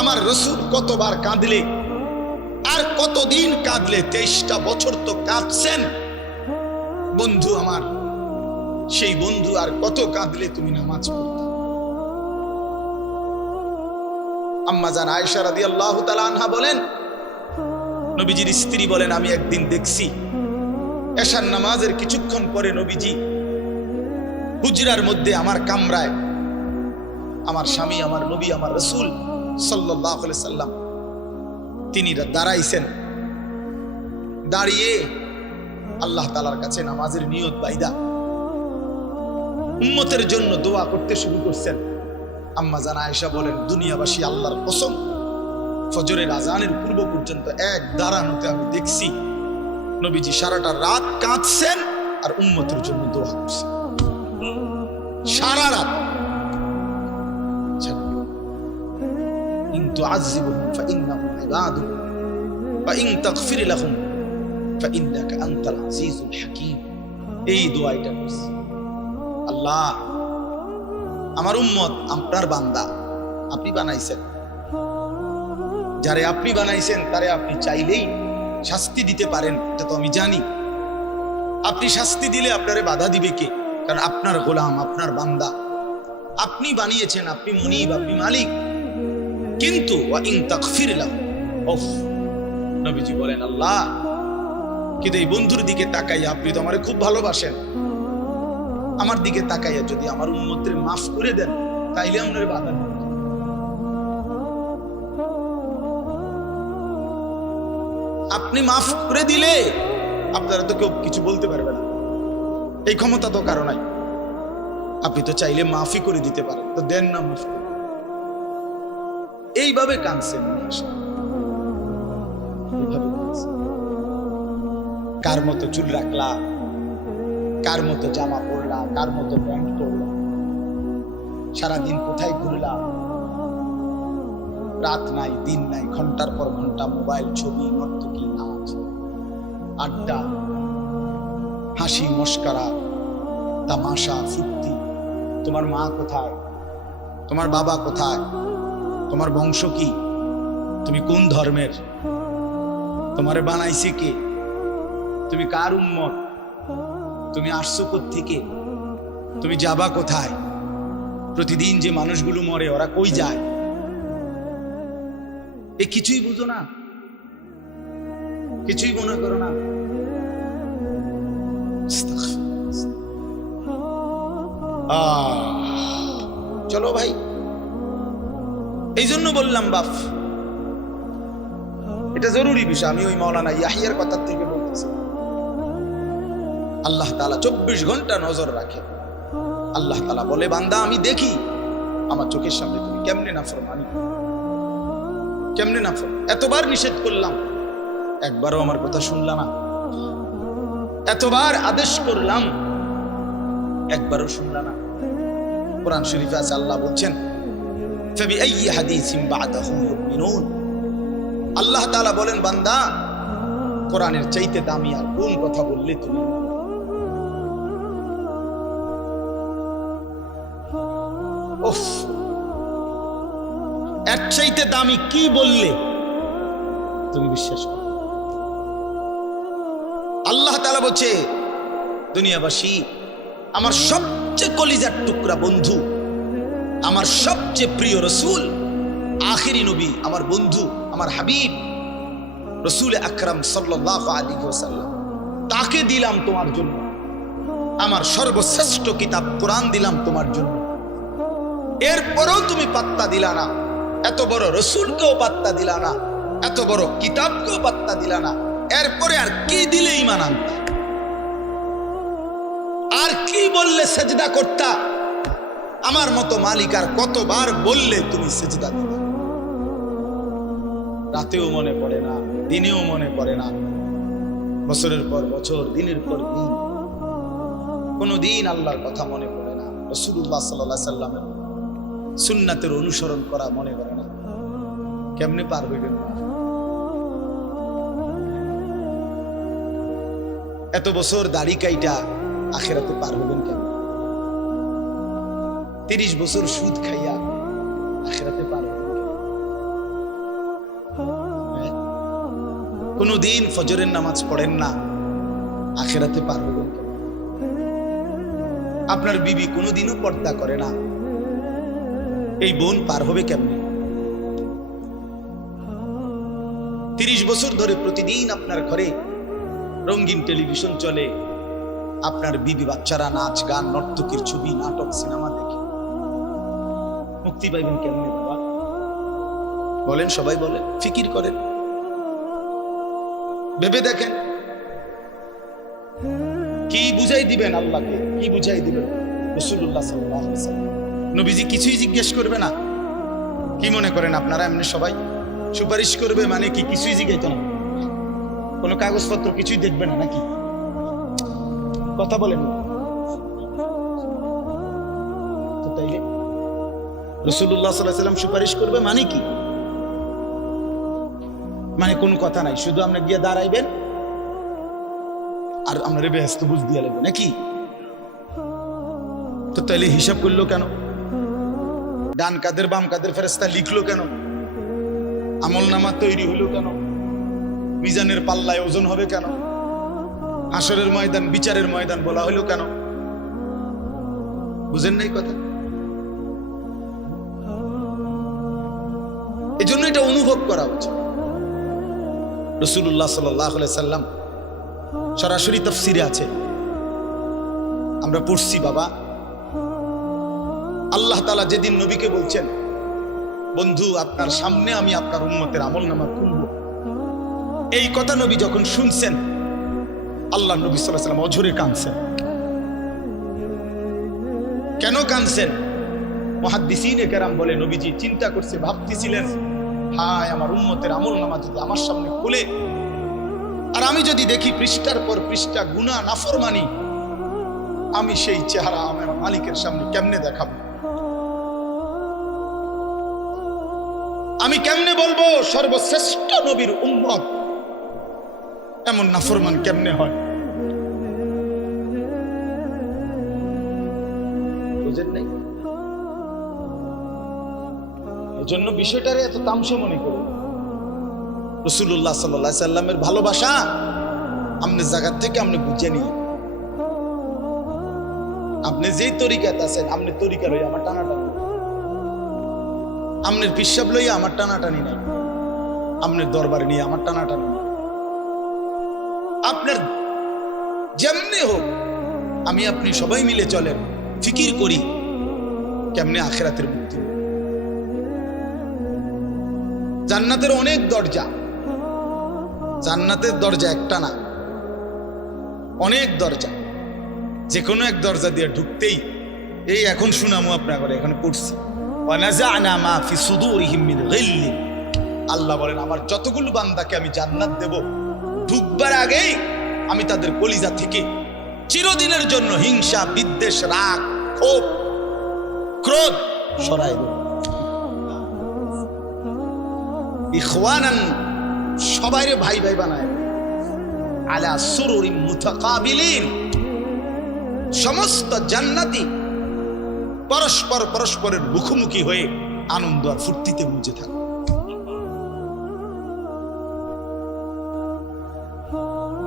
আমার রসুল কতবার কাঁদলে? আর কতদিন কাঁদলে? তেইশটা বছর তো কাঁদছেন। বন্ধু আমার, সেই বন্ধু আর কত কাঁদলে তুমি নামাজ পড়তে? আম্মা জান আয়েশা রাদিয়াল্লাহু তাআলা আনহা বলেন, নবীজির স্ত্রী বলেন, আমি একদিন দেখছি এশার নামাজের কিছুক্ষণ পরে নবীজি হুজরার মধ্যে আমার কামরায়, আমার স্বামী, আমার নবী, আমার রসুল সাল্লাম। তিনি দাঁড়াইছেন। দাঁড়িয়ে আল্লাহ তালার কাছে নামাজের নিয়ত বাইদা উম্মতের জন্য দোয়া করতে শুরু করছেন। আম্মা জানা আয়েশা বলেন, দুনিয়াবাসী আল্লাহর কসম, ফজরের আজানের পূর্ব পর্যন্ত এক দাঁড়ানোতে আমি দেখছি। নবীজি সারাটা রাত কাঁদছেন আর উন্মতের জন্য দোয়া করছেন। সারা রাত ইন তুআযিবুহুম ফাইন্নাহুম ইবাদুক ওয়া ইন এই দোয়াটা করছি আমার উম্মত, আপনার বান্দা, আপনি বানাইছেন। যারে আপনি বানাইছেন, তারে আপনি চাইলেই শাস্তি দিতে পারেন, এটা তো আমি জানি। আপনি শাস্তি দিলে আপনারে বাধা দিবে কে? কারণ আপনার গোলাম, আপনার বান্দা। আপনি বানিয়েছেন, আপনি মনিব, আপনি মালিক। কিন্তু নবীজি বলেন, আল্লাহ কিন্তু এই বন্ধুর দিকে তাকাইয়া আপনি তো আমারে খুব ভালোবাসেন। আমার দিকে তাকাইয়া যদি আমার উন্মতের মাফ করে দেন, তাইলে আপনার বাধা। আপনি মাফ করে দিলে আপনারা তো কেউ কিছু বলতে পারবে না। এই ক্ষমতা তো কারও নাই। আপনি তো চাইলে মাফই করে দিতে পারেন। তো দেন না মাফ করে। এইভাবে আসেন। কার মতো চুল রাখলা কার মতো জামা পরলা কার মতো প্যান্ট পরলা সারাদিন কোথায় ঘুরলাম? রাত নাই, দিন নাই, ঘণ্টার পর ঘণ্টা, মোবাইল, ছবি, নর্তকী, নাচ, আড্ডা, হাসি, মস্কারা, তামাশা ফুর্তি তোমার মা কোথায়? তোমার বাবা কোথায়? তোমার বংশ কি? তুমি কোন ধর্মের? তোমারে বানাইছে কে? তুমি কার উম্মত? তুমি আসছো থেকে তুমি যাবা কোথায়? প্রতিদিন যে মানুষগুলো মরে, ওরা কই যায়? এ কিছুই বুঝো না। কিছুই মনে করো না। চলো ভাই। এই জন্য বললাম, বাপ, এটা জরুরি বিষয়, আমি ওই মৌলানা ইয়াহিয়ার কথার থেকে বলতেছি। আল্লাহ তালা চব্বিশ ঘণ্টা নজর রাখে। আল্লাহ তালা বলে, বান্দা, আমি দেখি, আমার চোখের সামনে তুমি কেমনে নাফর মানি কেমনে নাফর, এতবার নিষেধ করলাম, একবারও আমার কথা শুনলা না। এতবার আদেশ করলাম, একবারও শুনলা না। কোরআন শরীফে আছে, আল্লাহ বলছেন আল্লাহ বলেন, বান্দা, কোরআনের চাইতে দামি আর কোন কথা বললে তুমি? এর চাইতে দামি কি বললে তুমি বিশ্বাস করো? আল্লাহ তাআলা বলছে, দুনিয়াবাসী, আমার সবচেয়ে কলিজার টুকরা বন্ধু আমার সবচেয়ে প্রিয় রসুল, আখিরি নবী, আমার বন্ধু, আমার হাবিব, রসুল আকরাম সাল্লাহ আলী ওসাল্লাম তাকে দিলাম তোমার জন্য। আমার সর্বশ্রেষ্ঠ কিতাব কোরআন দিলাম তোমার জন্য। এরপরেও তুমি পাত্তা দিলা না। এত বড় রসুলকেও পাত্তা দিলা না। এত বড় কিতাবকেও পাত্তা দিলা না। এরপরে আর কি দিলে ইমান আনতা? আর কি বললে সেজদা করতা? আমার মতো মালিক আর কতবার বললে তুমি সেজদা দিবে? রাতেও মনে পড়ে না, দিনেও মনে পড়ে না। বছরের পর বছর, দিনের পর দিন। কোনো দিন আল্লাহর কথা মনে পড়ে না রসুল্লাহ সাল্লাহ সাল্লামের সুন্নাতের অনুসরণ করা মনে করে না। কেমনে পারবে এত বছর দাড়ি কাইটা আখেরাতে পার হবেন কেন তিরিশ বছর সুদ খাইয়া আখেরাতে পারে হ্যাঁ? কোনদিন ফজরের নামাজ পড়েন না, আখেরাতে পারবে আপনার বিবি কোনোদিনও পর্দা করে না। এই বোন পার হবে কেমনি? তিরিশ বছর ধরে প্রতিদিন আপনার ঘরে রঙিন টেলিভিশন চলে। আপনার বিবি বাচ্চারা নাচ, গান, নর্তকীর ছবি, নাটক, সিনেমা দেখে। মুক্তি পাইবেন কেমনে বাবা? বলেন, সবাই বলেন, ফিকির করেন। ভেবে দেখেন। কি বুঝাই দিবেন আল্লাহকে? কি বুঝাই দিবেন? রসুল্লাহ ওয়াসাল্লাম। নবীজি কিছুই জিজ্ঞেস করবে না। কি মনে করেন আপনারা এমনি সবাই? সুপারিশ করবে মানে কি কিছুই জিজ্ঞাইতো না? কোনো কাগজপত্র কিছুই দেখবে না নাকি? কথা বলেন। তাইলে রসুল্লাহ সাল্লাহ সাল্লাম সুপারিশ করবে মানে কি? মানে কোনো কথা নাই, শুধু আপনি গিয়ে দাঁড়াইবেন আর আপনার ব্যস্ত বুঝ দিয়ে লাগবে, নাকি? তো তাইলে হিসাব করল কেন? ডান কাদের বাম কাদের ফেরেস্তা লিখলো কেন? আমল নামা তৈরি হলো কেন? মিজানের পাল্লায় ওজন হবে কেন? আসরের ময়দান, বিচারের ময়দান বলা হলো কেন? বুঝেন নাই কথা? এই জন্য এটা অনুভব করা উচিত। রসুল্লাহ সাল্লাম সরাসরি তফসিরে আছে। আমরা পড়ছি, বাবা। আল্লাহ তালা যেদিন নবীকে বলছেন, বন্ধু, আপনার সামনে আমি আপনার উন্মতের আমল নামা খুলব এই কথা নবী যখন শুনছেন, আল্লাহ নবী সাল্লাম অঝরে কাঁদছেন। কেন কাঁদছেন? মহাদ্দিসিন কেরাম বলে নবীজি চিন্তা করছে, ভাবতেছিলেন হায় আমার উন্মতের আমল নামা যদি আমার সামনে খুলে, আর আমি যদি দেখি পৃষ্ঠার পর পৃষ্ঠা গুণা নাফরমানি, আমি সেই চেহারা আমার মালিকের সামনে কেমনে দেখাবো? আমি কেমনে বলব, সর্বশ্রেষ্ঠ নবীর উম্মত, এমন নাফরমান কেমনে হয়? এজন্য বিষয়টারে এত তামসা মনে করি। রসুল্লাহ সাল্লাহ সাল্লামের ভালোবাসা আপনার জায়গার থেকে আপনি বুঝে নিয়ে। আপনি যেই তরিকাতে আছেন, আপনি তরিকা লই আমার টানাটানি। আপনার পিসাব লইয়া আমার টানাটানি নাই। আপনার দরবারে নিয়ে আমার টানাটানি নাই। আপনার যেমনি হোক, আমি আপনি সবাই মিলে চলেন, ফিকির করি, কেমনে আখেরাতের মুক্তি। জান্নাতের অনেক দরজা। জান্নাতের দরজা একটা না। অনেক দরজা। যে কোনো এক দরজা দিয়ে ঢুকতেই এই এখন শুনামো আপনার করে এখানে পড়ছি। আল্লাহ বলেন, আমার যতগুলো বান্দাকে আমি জান্নাত দেব, ঢুকবার আগেই আমি তাদের কলিজা থেকে চিরদিনের জন্য হিংসা, বিদ্বেষ, রাগ, ক্ষোভ, ক্রোধ সরাই দেব ইখওয়ানান, সবাইরে ভাই ভাই বানায়। আলা সুরুরি মুতাকাবিলিন। সমস্ত জান্নাতি পরস্পর পরস্পরের মুখোমুখি হয়ে আনন্দ আর ফুর্তিতে মুজে থাকে।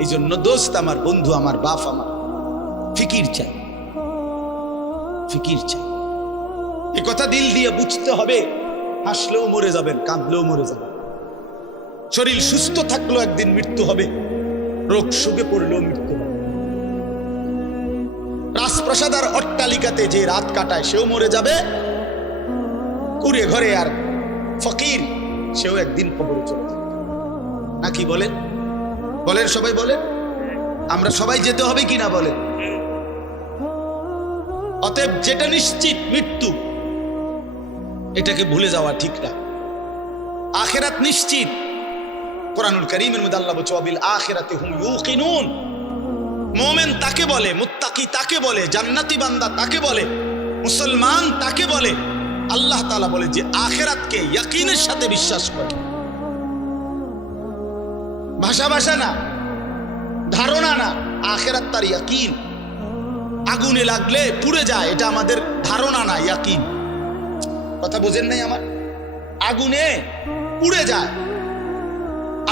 এই জন্য দোস্ত আমার, বন্ধু আমার, বাপ আমার, ফিকির চাই। ফিকির চাই। এ কথা দিল দিয়ে বুঝতে হবে, হাসলেও মরে যাবেন, কাঁদলেও মরে যাবেন। শরীর সুস্থ থাকলেও একদিন মৃত্যু হবে। রোগ সুখে পড়লেও মৃত্যু হবে। রাজপ্রাসাদ আর অট্টালিকাতে যে রাত কাটায়, সেও মরে যাবে। কুড়ে ঘরে আর ফকির, সেও একদিন কবরে চলে যাবে। নাকি বলেন? বলেন সবাই বলেন। আমরা সবাই যেতে হবে কিনা বলেন? অতএব যেটা নিশ্চিত মৃত্যু, এটাকে ভুলে যাওয়া ঠিক না। আখেরাত নিশ্চিত। কোরআনুল করিমের মধ্যে আল্লাহ বলছে অবিল আখেরাতে হুম ইউকিনুন। মোমেন তাকে বলে, মুত্তাকি তাকে বলে, জান্নাতি বান্দা তাকে বলে, মুসলমান তাকে বলে। আল্লাহ তাআলা বলে যে, আখেরাতকে ইয়াকিনের সাথে বিশ্বাস করে। ভাষা ভাষা না, ধারণা না, আখেরাত তার ইয়াকিন। আগুনে লাগলে পুড়ে যায়, এটা আমাদের ধারণা না, ইয়াকিন। কথা বোঝেন নাই আমার? আগুনে পুড়ে যায়।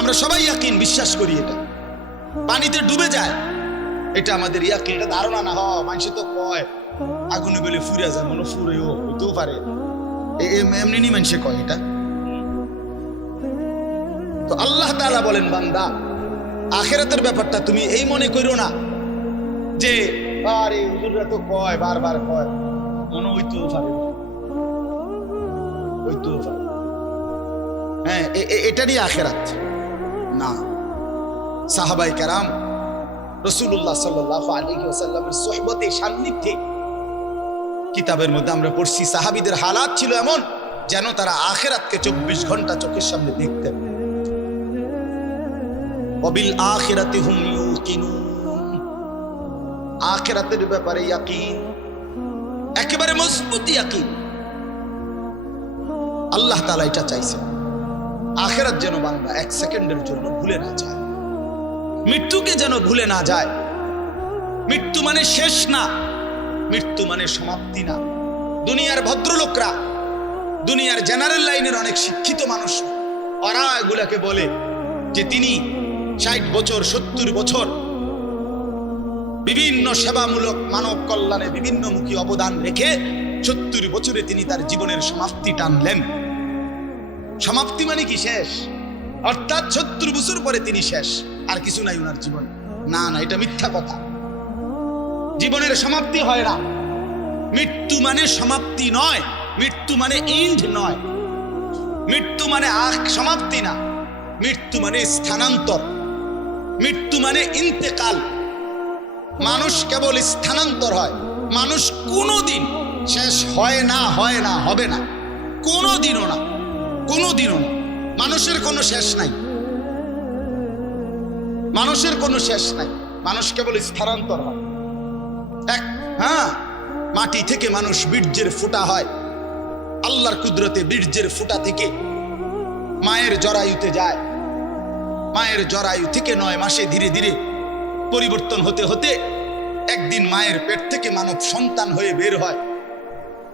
আমরা সবাই ইয়াকিন, বিশ্বাস করি এটা। পানিতে ডুবে যায়, এটা আমাদের ইয়াকিন, এটা ধারণা না, হ মানুষ তো কয়, আগুনে বেলে ফুরে যায়, মনে ফুরেও, হইতেও পারে। এমনি নি মানুষে কয় এটা। তো আল্লাহ তাআলা বলেন, বান্দা, আখেরাতের ব্যাপারটা তুমি এই মনে করো না, যে, আরে, হুজুররা তো কয়, বারবার কয়, মনে হইতেও পারে। হইতেও পারে। হ্যাঁ এ- এ- এটারই আখেরাত। না। সাহাবাই কারাম রসুল্লাহ সাল্লাহ আলী ওসাল্লামের সোহবতে সান্নিধ্যে কিতাবের মধ্যে আমরা পড়ছি, সাহাবিদের হালাত ছিল এমন যেন তারা আখেরাতকে চব্বিশ ঘণ্টা চোখের সামনে দেখতেন। অবিল আখেরাতে হুম আখেরাতের ব্যাপারে ইয়াকিন, একেবারে মজবুত ইয়াকিন। আল্লাহ তালা এটা চাইছেন। আখেরাত যেন বান্দা এক সেকেন্ডের জন্য ভুলে না যায়। মৃত্যুকে যেন ভুলে না যায়। মৃত্যু মানে শেষ না, মৃত্যু মানে সমাপ্তি না। দুনিয়ার ভদ্রলোকরা, দুনিয়ার জেনারেল লাইনের অনেক শিক্ষিত মানুষ, ওরা এগুলাকে বলে যে তিনি ষাট বছর, সত্তর বছর বিভিন্ন সেবামূলক মানব কল্যাণে বিভিন্নমুখী অবদান রেখে সত্তর বছরে তিনি তার জীবনের সমাপ্তি টানলেন। সমাপ্তি মানে কি? শেষ। অর্থাৎ সত্তর বছর পরে তিনি শেষ। আর কিছু নাই ওনার জীবন। না না, এটা মিথ্যা কথা। জীবনের সমাপ্তি হয় না। মৃত্যু মানে সমাপ্তি নয়। মৃত্যু মানে ইন্ড নয়। মৃত্যু মানে আখ, সমাপ্তি না। মৃত্যু মানে স্থানান্তর। মৃত্যু মানে ইন্তেকাল। মানুষ কেবল স্থানান্তর হয়। মানুষ কোনোদিন শেষ হয় না হয় না, হবে না। কোনোদিনও না। কোনোদিনও না মানুষের কোনো শেষ নাই। মানুষের কোনো শেষ নাই। মানুষ কেবল স্থানান্তর হয়। এক হ্যাঁ মাটি থেকে মানুষ বীর্যের ফুটা হয়। আল্লাহর কুদরতে বীর্যের ফুটা থেকে মায়ের জরায়ুতে যায়। মায়ের জরায়ু থেকে নয় মাসে ধীরে ধীরে পরিবর্তন হতে হতে একদিন মায়ের পেট থেকে মানব সন্তান হয়ে বের হয়।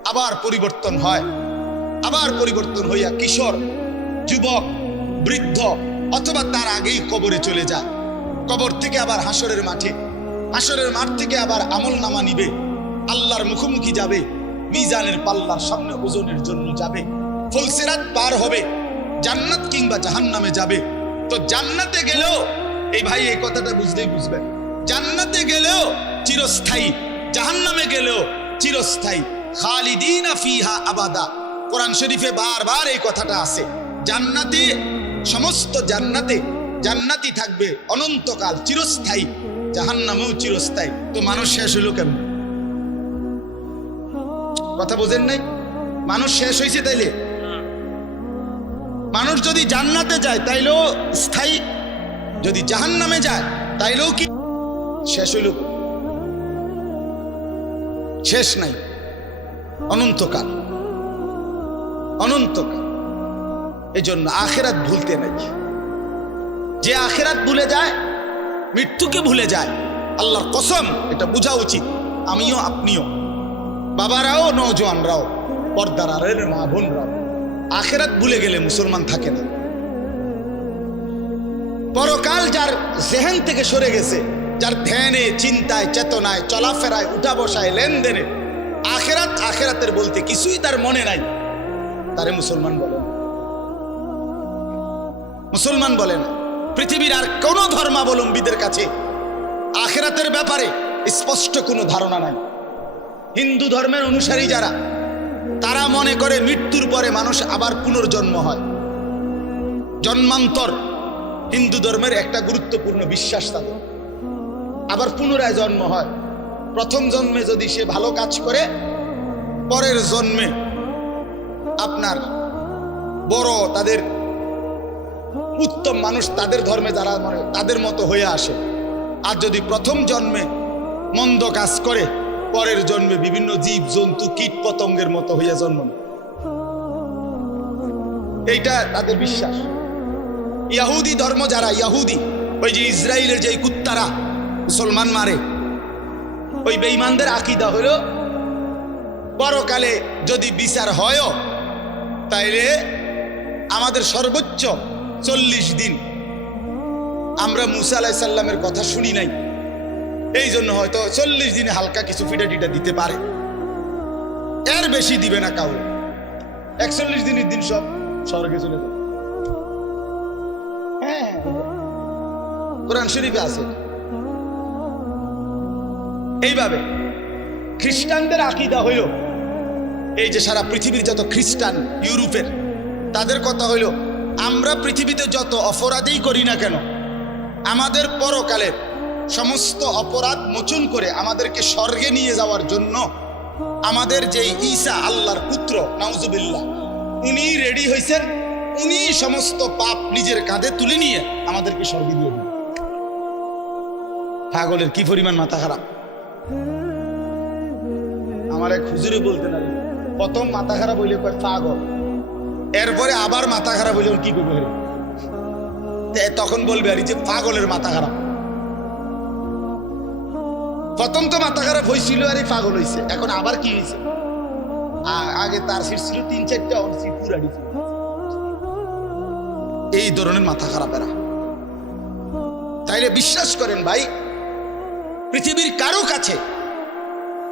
আবার পরিবর্তন হয়। আবার পরিবর্তন হইয়া কিশোর, যুবক, বৃদ্ধ, অথবা তার আগেই কবরে চলে যায়। কবর থেকে আবার হাসরের মাঠে। হাসরের মাঠ থেকে আবার আমল নামা নিবে। আল্লাহর মুখোমুখি যাবে। মিজানের পাল্লার সামনে ওজনের জন্য যাবে। ফুলসিরাত পার হবে। জান্নাত কিংবা জাহান্নামে যাবে। তো জান্নাতে গেলেও, এই ভাই এই কথাটা বুঝতেই বুঝবেন। জান্নাতে গেলেও চিরস্থায়ী। জাহান্নামে গেলেও চিরস্থায়ী। খালিদিনা ফিহা আবাদা। কোরআন শরীফে বারবার এই কথাটা আছে। জান্নাতে, সমস্ত জান্নাতে জান্নাতি থাকবে, অনন্তকাল চিরস্থায়ী, জাহান্নামেও চিরস্থায়ী। তো মানুষ শেষ হলো কেমন কথা বোঝেন নাই? মানুষ শেষ হয়েছে তাইলে? মানুষ যদি জান্নাতে যায়, তাইলেও স্থায়ী। যদি জাহান্নামে যায়, তাইলেও কি? শেষ হইল শেষ নাই। অনন্তকাল। অনন্তকাল। এই জন্য আখেরাত ভুলতে নাই। যে আখেরাত ভুলে যায়, মৃত্যুকে ভুলে যায়, আল্লাহর কসম, এটা বোঝা উচিত। আমিও, আপনিও। বাবারাও, নজওয়ানরাও, পর্দার আরের মা বোনরাও। আখেরাত ভুলে গেলে মুসলমান থাকে না। পরকাল যার জেহেন থেকে সরে গেছে, যার ধ্যানে, চিন্তায়, চেতনায়, চলাফেরায়, উঠা বসায়, লেনদেনে, আখেরাত আখেরাতের বলতে কিছুই তার মনে নাই। তারে মুসলমান বলে। মুসলমান বলে না। পৃথিবীর আর কোন ধর্মাবলম্বীদের কাছে আখেরাতের ব্যাপারে স্পষ্ট কোনো ধারণা নাই। হিন্দু ধর্মের অনুসারী যারা, তারা মনে করে মৃত্যুর পরে মানুষ আবার পুনর্জন্ম হয়। জন্মান্তর হিন্দু ধর্মের একটা গুরুত্বপূর্ণ বিশ্বাস তাদের। আবার পুনরায় জন্ম হয়। প্রথম জন্মে যদি সে ভালো কাজ করে, পরের জন্মে আপনার বড় তাদের উত্তম মানুষ তাদের ধর্মে যারা মানে তাদের মতো হয়ে আসে। আর যদি প্রথম জন্মে মন্দ কাজ করে, পরের জন্মে বিভিন্ন জীব, জন্তু, কীট পতঙ্গের মতো হইয়া জন্ম এইটা তাদের বিশ্বাস। ইয়াহুদি ধর্ম যারা, ইয়াহুদি, ওই যে ইসরায়েলের যে কুত্তারা মুসলমান মারে, ওই বেঈমানদের আকিদা হলো, পরকালে যদি বিচার হয়ও তাইলে আমাদের সর্বোচ্চ চল্লিশ দিন আমরা মুসা আলাইসাল্লামের কথা শুনি নাই। এই জন্য হয়তো চল্লিশ দিনে হালকা কিছু ফিটা টিটা দিতে পারে। এর বেশি দিবে না কাউ একচল্লিশ দিনের দিন সব স্বর্গে চলে যাবে। হ্যাঁ। কোরআন শরীফে আছে। এইভাবে খ্রিস্টানদের আকিদা হইল এই যে সারা পৃথিবীর যত খ্রিস্টান ইউরোপের, তাদের কথা হইল, আমরা পৃথিবীতে যত অপরাধেই করি না কেন, আমাদের পরকালের সমস্ত অপরাধ মোচন করে আমাদেরকে স্বর্গে নিয়ে যাওয়ার জন্য আমাদের যে ঈসা আল্লাহর পুত্র, নাউজুবিল্লাহ, উনি রেডি হয়েছেন উনি সমস্ত পাপ নিজের কাঁধে তুলে নিয়ে আমাদেরকে স্বর্গে দিয়ে দিন পাগলের কি পরিমাণ মাথা খারাপ? আমার এক হুজুরে বলতে না প্রথম মাথা খারাপ হইলে কয় পাগল। এরপরে আবার মাথা খারাপ হইলে কি করবে? তখন বলবে আর যে পাগলের মাথা খারাপ প্রথম তো মাথা খারাপ হয়েছিল আর পাগল হয়েছে এখন আবার কি হয়েছে আগে তার সিট ছিল তিন চারটা সিট পুরা এই ধরনের মাথা খারাপ এরা তাইলে বিশ্বাস করেন ভাই, পৃথিবীর কারও কাছে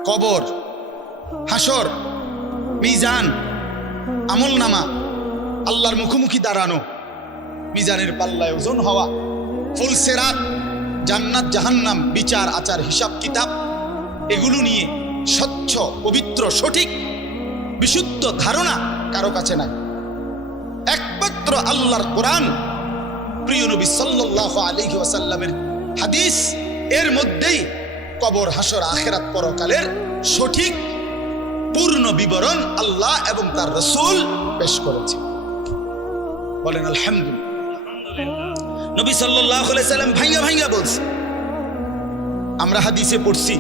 কবর, হাসর মিজান, আমল নামা, আল্লাহর মুখোমুখি দাঁড়ানো, মিজানের পাল্লায় ওজন হওয়া ফুলসেরাত জান্নাত, জাহান্নাম, বিচার, আচার, হিসাব, কিতাব, এগুলো নিয়ে স্বচ্ছ, পবিত্র, সঠিক, বিশুদ্ধ ধারণা কারও কাছে নাই। একমাত্র আল্লাহর কোরআন, প্রিয় নবী সাল্লাল্লাহু আলাইহি ওয়াসাল্লামের হাদিস, এর মধ্যেই কবর হাসর আখেরাত, পরকালের সঠিক পূর্ণ বিবরণ আল্লাহ এবং তার রসুল পেশ করেছে। বলেন, আলহামদুলিল্লাহ। নবী আলাইহি সাল্লাম ভাইঙ্গা ভাইঙ্গা বলছে। আমরা হাদিসে পড়ছি,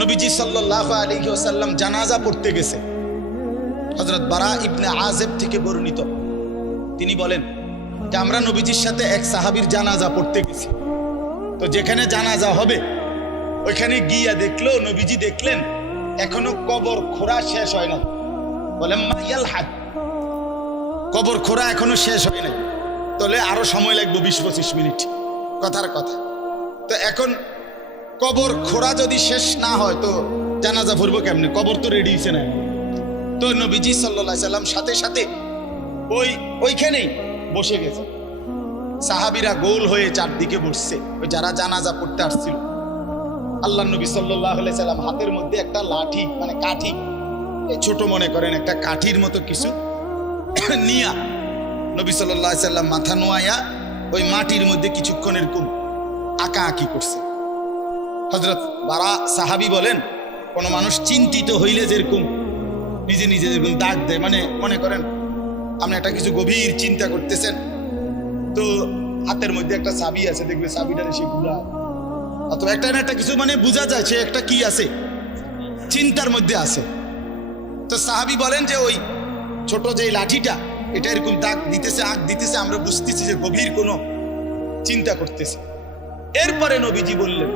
নবীজি সাল্লাল্লাহু আলাইহি ওয়াসাল্লাম জানাজা পড়তে গেছে। হযরত বারা ইবনে আজেব থেকে বর্ণিত। তিনি বলেন যে, আমরা নবীজির সাথে এক সাহাবীর জানাজা পড়তে গেছি। তো যেখানে জানাজা হবে, ওইখানে গিয়া দেখল, নবীজি দেখলেন এখনও কবর খোঁড়া শেষ হয় না বলে, মাইয়াল হাত, কবর খোঁড়া এখনও শেষ হয় নাই। তাহলে আরও সময় লাগবে বিশ পঁচিশ মিনিট। কথার কথা। তো এখন কবর খোঁড়া যদি শেষ না হয়, তো জানাজা ফুরবো কেমনে? কবর তো রেডি হয়েছে না। তো নবীজি সাল্লাহ সাল্লাম সাথে সাথে ওই, ওইখানেই বসে গেছে। সাহাবিরা গোল হয়ে চারদিকে বসছে। ওই যারা জানাজা পড়তে আসছিল। আল্লাহ নবী সাল্লাহ সাল্লাম হাতের মধ্যে একটা লাঠি মানে কাঠি। ছোট মনে করেন একটা কাঠির মতো কিছু নিয়া নবী সাল্লাহ সাল্লাম মাথা নোয়াইয়া ওই মাটির মধ্যে কিছুক্ষণ এরকম আঁকা আঁকি করছে। হজরত বারা সাহাবি বলেন, কোনো মানুষ চিন্তিত হইলে যেরকম নিজে নিজে যেরকম দাগ দেয় মানে মনে করেন আপনি একটা কিছু গভীর চিন্তা করতেছেন, তো হাতের মধ্যে একটা চাবি আছে, দেখবে চাবিটা সে ঘুরা অথবা একটা না একটা কিছু মানে বোঝা যায় সে একটা কি আছে, চিন্তার মধ্যে আছে। তো সাহাবি বলেন যে ওই ছোট যে লাঠিটা, এটা এরকম দাগ দিতেছে, আগ দিতেছে, আমরা বুঝতেছি যে গভীর কোনো চিন্তা করতেছে। এরপরে নবীজি বললেন,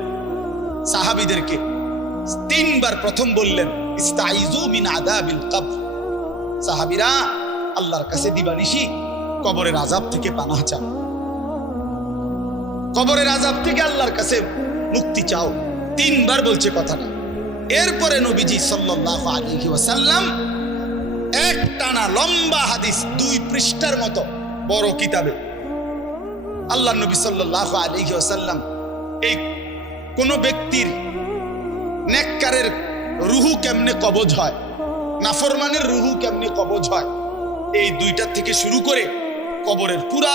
সাহাবিদেরকে তিনবার প্রথম বললেন মিন সাহাবিরা আল্লাহর কাছে দিবানিশি, কবরের আজাব থেকে পানাহ চাও কবরের আজাব থেকে আল্লাহর কাছে মুক্তি চাও। তিনবার বলছে কথাটা। এরপরে নবীজি সাল্লাল্লাহু আলাইহি ওয়াসাল্লাম এক টানা লম্বা হাদিস দুই পৃষ্ঠার মতো বড় কিতাবে। আল্লাহ নবী সাল্লাল্লাহু আলাইহি ওয়াসাল্লাম এই কোন ব্যক্তির নেককারের রুহু কেমনে কবজ হয়, নাফরমানের রুহু কেমনে কবজ হয়, এই দুইটা থেকে শুরু করে কবরের পুরা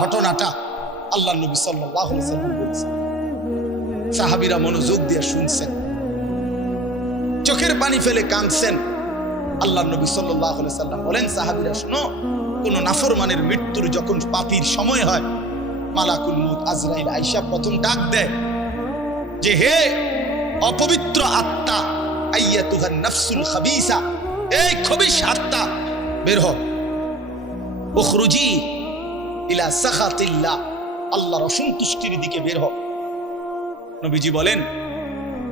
ঘটনাটা আল্লাহ নবী ওয়াসাল্লাম বলছেন। সাহাবীরা মনোযোগ দিয়ে শুনছেন। চোখের পানি ফেলে কাঁদছেন। আল্লাহ নবী সাল্লাম বলেন, সাহাবীরা, শোনো, কোন নাফরমানের মৃত্যুর যখন পাপির সময় হয়, মালাকুল আজরাইল আয়েশা প্রথম ডাক দেয় যে, হে অপবিত্র আত্মা আইয়াতুহান নাফসুল খাবিসা, এই আত্মা, বের হ। উখরুজি ইলা সাখাতিল্লাহ, আল্লাহর অসন্তুষ্টির দিকে বের হ। নবীজি বলেন,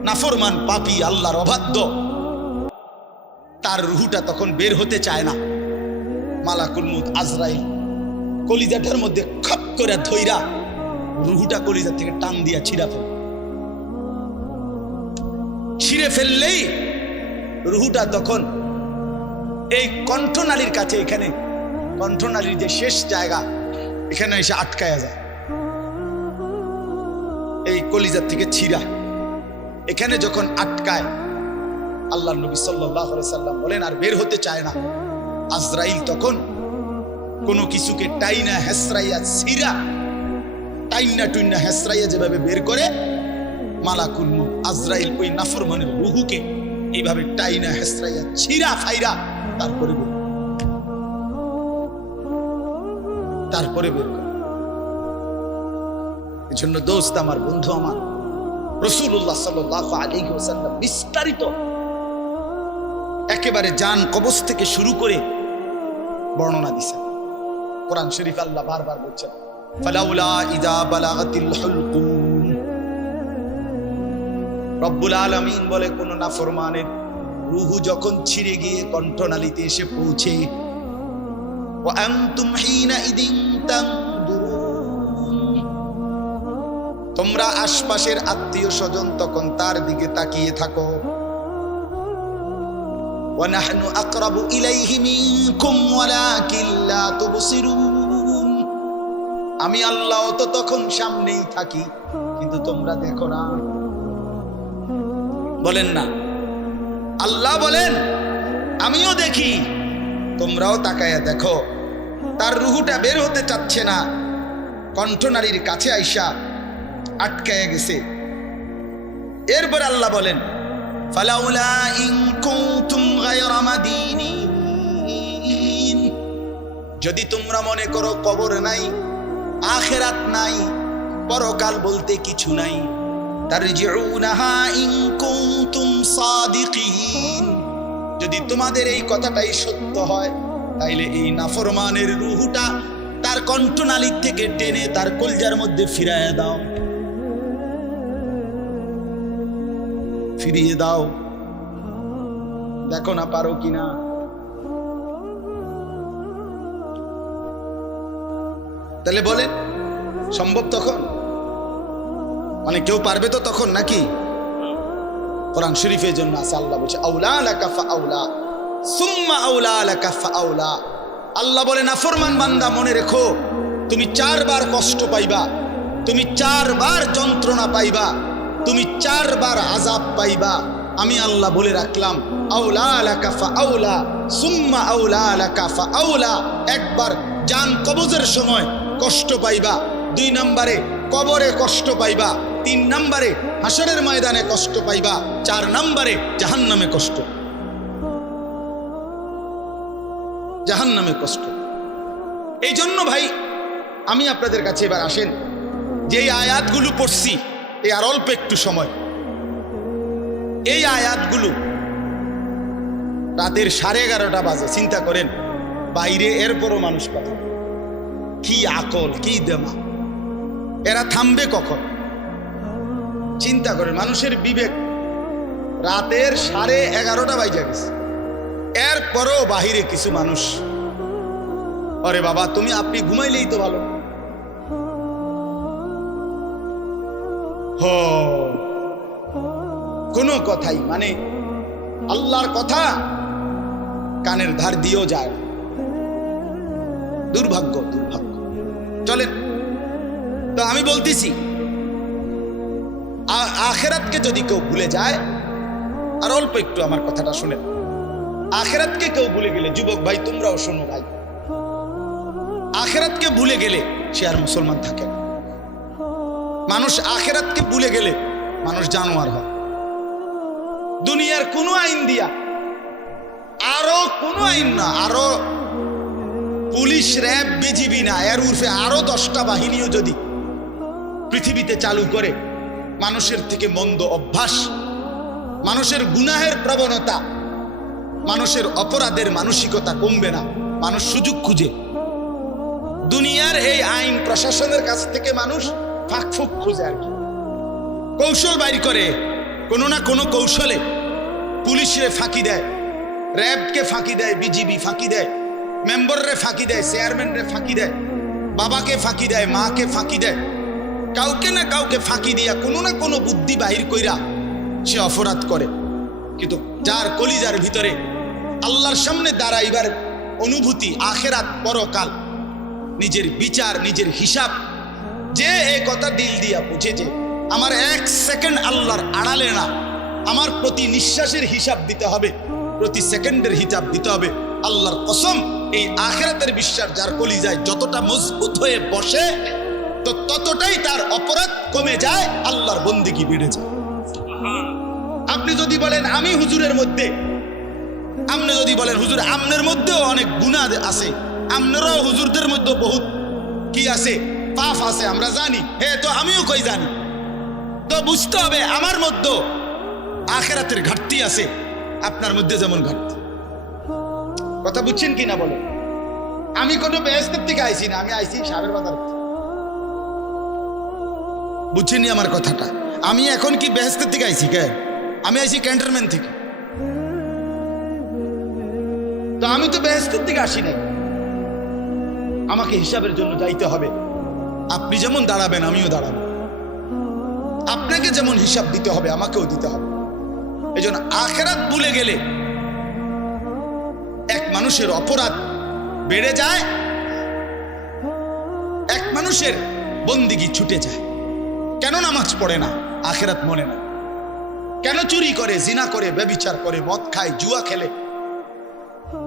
নাফরমান পাপী আল্লাহর অবাধ্য। তার রুহুটা তখন বের হতে চায় না। মালাকুল মুত আজরাইল কলিজাটার মধ্যে খপ করে ধইরা রুহুটা কলিজা থেকে টান দিয়া ছিঁড়া ফেল। ছিঁড়ে ফেললেই রুহুটা তখন এই কণ্ঠনালীর কাছে এখানে, কণ্ঠনালীর যে শেষ জায়গা, এখানে এসে আটকায়া যায়। এই কলিজার থেকে ছিঁড়া। এখানে যখন আটকায়, আল্লাহ নবী সাল্লাহ সাল্লাম বলেন, আর বের হতে চায় না। আজরাইল তখন কোনো কিছুকে টাইনা, হেসরাইয়া, ছিঁড়া, টাইনা টুইনা, হেসরাইয়া যেভাবে বের করে, মালাকুল মুখ আজরাইল ওই নাফর নাফরমানের রুহুকে এইভাবে টাইনা, হেসরাইয়া, ছিঁড়া, ফাইরা তারপরে বের তারপরে বের করে। এই জন্য দোস্ত আমার, বন্ধু আমার রসুল্লাহ সাল্লাহ আলী বিস্তারিত একেবারে যান কবচ থেকে শুরু করে বর্ণনা দিছেন। কোরআন শরীফ আল্লাহ বারবার বলছেন বলে, কোন নাফরমানের রুহু যখন ছিঁড়ে গিয়ে কণ্ঠনালীতে এসে পৌঁছে, ওয়া আনতুম হিনাইদিন তানদুরুন তোমরা আশপাশের আত্মীয় স্বজন তখন তার দিকে তাকিয়ে থাকো ونحن أقرب إليه منكم ولكن لا تبصرون আমি আল্লাহ তো তখন সামনেই থাকি কিন্তু তোমরা দেখো না বলেন না আল্লাহ বলেন আমিও দেখি তোমরাও তাকায়া দেখো তার রুহুটা বের হতে চাচ্ছে না কণ্ঠনারীর কাছে আইসা আটকায় গেছে। এরপর আল্লাহ বলেন, ফালাউলা যদি তোমরা মনে করো কবর নাই, আখেরাত নাই, পরকাল বলতে কিছু নাই যদি তোমাদের এই কথাটাই সত্য হয়, তাইলে এই নাফরমানের রুহুটা তার কণ্ঠনালীর থেকে টেনে তার কলজার মধ্যে ফিরায় দাও। ফিরিয়ে দাও। দেখো না পারো কিনা। তাহলে বলেন, সম্ভব তখন? মানে কেউ পারবে তো তখন নাকি? কোরআন শরীফের জন্য আছে, আল্লাহ বলছে, আউলা লাকা ফা আউলা আউলা আউলা। আল্লাহ বলে, নাফরমান বান্দা, মনে রেখো, তুমি চারবার কষ্ট পাইবা, তুমি চারবার যন্ত্রণা পাইবা তুমি চারবার আজাব পাইবা। আমি আল্লাহ বলে রাখলাম, আউলা লাকা ফা সুম্মা আউলা লাকা ফা একবার জান কবজের সময় কষ্ট পাইবা, দুই নম্বরে কবরে কষ্ট পাইবা, তিন নম্বরে হাসরের ময়দানে কষ্ট পাইবা, চার নম্বরে জাহান্নামে কষ্ট। জাহান্নামে কষ্ট। এই জন্য ভাই, আমি আপনাদের কাছে এবার আসেন যে আয়াতগুলো পড়ছি এই আর অল্প একটু সময়। এই আয়াতগুলো রাতের সাড়ে এগারোটা বাজে, চিন্তা করেন, বাইরে এরপরও মানুষ কথা কি আকল, কি দেমা। এরা থামবে কখন? চিন্তা করেন, মানুষের বিবেক রাতের সাড়ে এগারোটা বাজে গেছে। এরপরও বাহিরে কিছু মানুষ, অরে বাবা, তুমি আপনি ঘুমাইলেই তো ভালো। হ। কোনো কথাই মানে আল্লাহর কথা কানের ধার দিয়েও যায় দুর্ভাগ্য দুর্ভাগ্য। চলেন, তো আমি বলতেছি আখেরাতকে যদি কেউ ভুলে যায়, আর অল্প একটু আমার কথাটা শুনে আখেরাতকে কেউ ভুলে গেলে, যুবক ভাই, তোমরাও শোনো ভাই, আখেরাতকে ভুলে গেলে সে আর মুসলমান থাকে না। মানুষ আখেরাতকে ভুলে গেলে মানুষ জানোয়ার হয়। দুনিয়ার কোনো আইন দিয়া, আরও কোনো আইন না, আরও পুলিশ, র্যাব, বিজিবি না, এর উর্ফে আরও দশটা বাহিনীও যদি পৃথিবীতে চালু করে, মানুষের থেকে মন্দ অভ্যাস, মানুষের গুনাহের প্রবণতা, মানুষের অপরাধের মানসিকতা কমবে না, মানুষ সুযোগ খুঁজে। দুনিয়ার এই আইন প্রশাসনের কাছ থেকে মানুষ ফাঁকফুক খুঁজে আর কি। কৌশল বাইর করে, কোনো না কোনো কৌশলে পুলিশে ফাঁকি দেয়, র্যাবকে ফাঁকি দেয়, বিজিবি ফাঁকি দেয়, মেম্বাররে ফাঁকি দেয়, চেয়ারম্যানরে ফাঁকি দেয়, বাবাকে ফাঁকি দেয়, মাকে ফাঁকি দেয়। কাউকে না কাউকে ফাঁকি দিয়া কোনো না কোনো বুদ্ধি বাহির কইরা সে অপরাধ করে। কিন্তু যার কলিজার ভিতরে আল্লাহর সামনে দাঁড়াইবার অনুভূতি আখেরাত পরকাল, নিজের বিচার, নিজের হিসাব যে এই কথা দিল দিয়া বুঝে যে আমার এক সেকেন্ড আল্লাহর আড়ালে না, আমার প্রতি নিঃশ্বাসের হিসাব দিতে হবে, প্রতি সেকেন্ডের হিসাব দিতে হবে। আল্লাহর কসম, এই আখেরাতের বিশ্বাস যার কলি যায় যতটা মজবুত হয়ে বসে, তো ততটাই তার অপরাধ কমে যায়, আল্লাহর বন্দিগি বেড়ে যায়। আপনি যদি বলেন, আমি হুজুরের মধ্যে, আপনি যদি বলেন, হুজুর আমনের মধ্যেও অনেক গুণা আছে, আপনারাও হুজুরদের মধ্যে বহুত কি আছে? পাপ আছে, আমরা জানি। হে, তো আমিও কই জানি? তো বুঝতে হবে, আমার মধ্যে আখেরাতের ঘাটতি আছে, আপনার মধ্যে যেমন ঘাটতি। কথা বুঝছেন কি না বলো আমি কোনো বেহেস্তের থেকে আইছি না, আমি আইছি সাবের বাজার থেকে। বুঝছেননি আমার কথাটা? আমি এখন কি বেহেস্তের থেকে আইছি কে? আমি আইছি ক্যান্টনমেন্ট থেকে। তো আমি তো বেহেস্তের থেকে আসি নাই। আমাকে হিসাবের জন্য যাইতে হবে। আপনি যেমন দাঁড়াবেন, আমিও দাঁড়াবো। আপনাকে যেমন হিসাব দিতে হবে, আমাকেও দিতে হবে। এই জন্য আখেরাত ভুলে গেলে এক মানুষের অপরাধ বেড়ে যায়, এক মানুষের বন্দিগি ছুটে যায়। কেন নামাজ পড়ে না? আখেরাত মনে না কেন চুরি করে, জিনা করে, ব্যবিচার করে, মদ খায়, জুয়া খেলে?